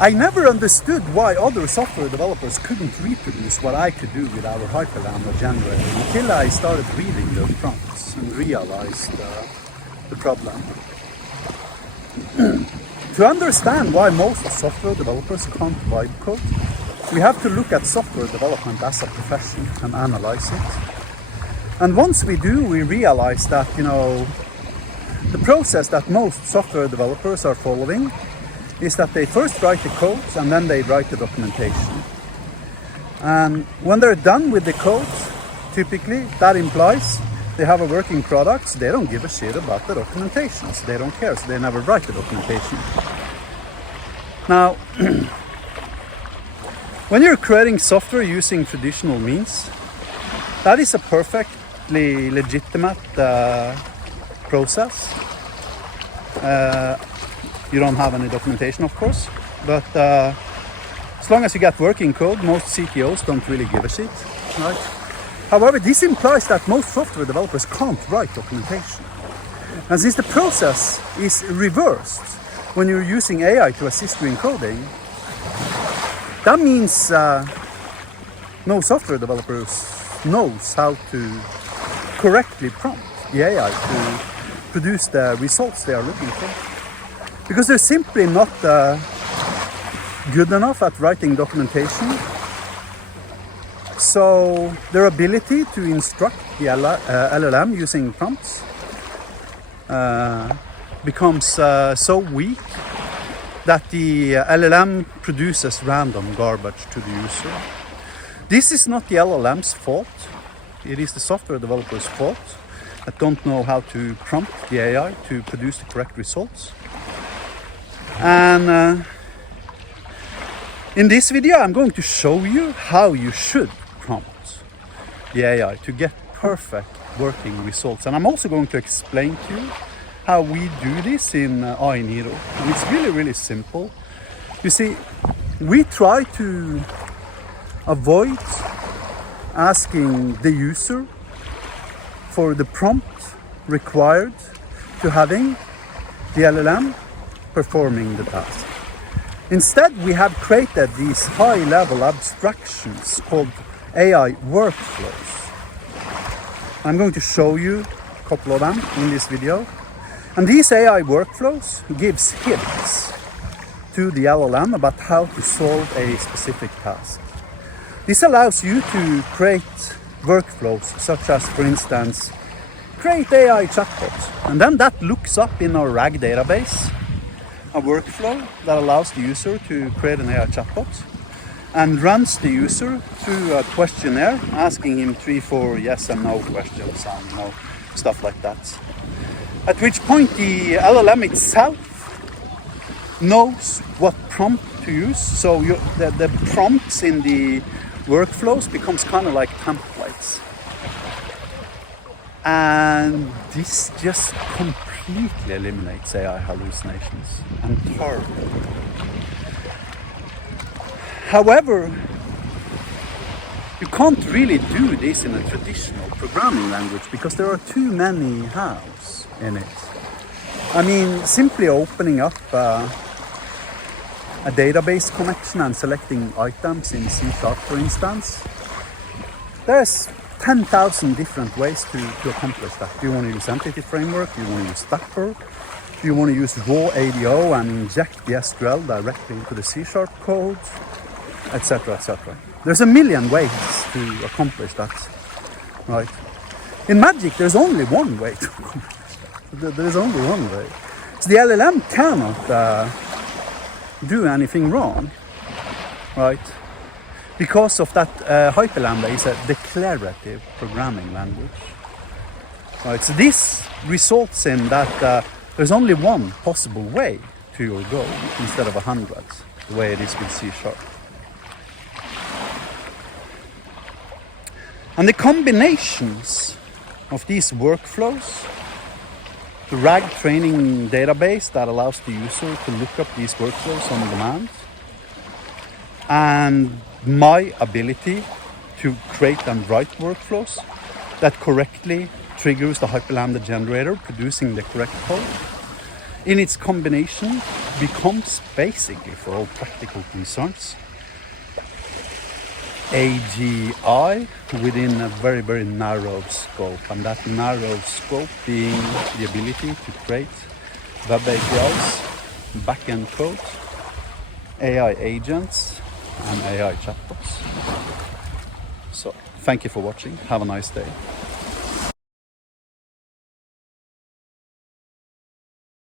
I never understood why other software developers couldn't reproduce what I could do with our Hyperlambda generator until I started reading the prompts and realized the problem. To understand why most software developers can't write code, we have to look at software development as a profession and analyze it. And once we do, we realize that, the process that most software developers are following is that they first write the code and then they write the documentation. And when they're done with the code, typically that implies they have a working product, so they don't give a shit about the documentation. So they don't care, so they never write the documentation. Now, when you're creating software using traditional means, that is a perfectly legitimate process. You don't have any documentation, of course, but as long as you get working code, most CTOs don't really give a shit, right? However, this implies that most software developers can't write documentation. And since the process is reversed when you're using AI to assist you in coding, that means no software developers knows how to correctly prompt the AI to produce the results they are looking for. Because they're simply not good enough at writing documentation. So their ability to instruct the LLM using prompts becomes so weak that the LLM produces random garbage to the user. This is not the LLM's fault. It is the software developer's fault that don't know how to prompt the AI to produce the correct results. And in this video, I'm going to show you how you should prompt the AI to get perfect working results. And I'm also going to explain to you how we do this in iNiro. And it's really, really simple. You see, we try to avoid asking the user for the prompt required to having the LLM performing the task. Instead, we have created these high-level abstractions called AI workflows. I'm going to show you a couple of them in this video. And these AI workflows gives hints to the LLM about how to solve a specific task. This allows you to create workflows such as, for instance, create AI chatbots. And then that looks up in our RAG database a workflow that allows the user to create an AI chatbot and runs the user through a questionnaire asking him 3-4 yes and no questions and stuff like that. At which point the LLM itself knows what prompt to use. So the prompts in the workflows becomes kind of like templates. And this just completely eliminates AI hallucinations entirely. However, you can't really do this in a traditional programming language because there are too many hows in it. I mean, simply opening up a database connection and selecting items in C#, for instance, there's 10,000 different ways to accomplish that. Do you want to use Entity Framework? Do you want to use Dapper? Do you want to use raw ADO and inject the SQL directly into the C# code? Etc., etc. There's a million ways to accomplish that, right? In Magic, there's only one way to accomplish it. There's only one way. So the LLM cannot do anything wrong, right? Because of that, Hyperlambda is a declarative programming language. Right, so this results in that there's only one possible way to your goal instead of 100, the way it is with C#. And the combinations of these workflows, the RAG training database that allows the user to look up these workflows on demand, and my ability to create and write workflows that correctly triggers the Hyperlambda generator producing the correct code. In its combination, becomes basically, for all practical concerns, AGI within a very, very narrow scope, and that narrow scope being the ability to create web APIs, backend code, AI agents, and AI chatbots. So, thank you for watching. Have a nice day.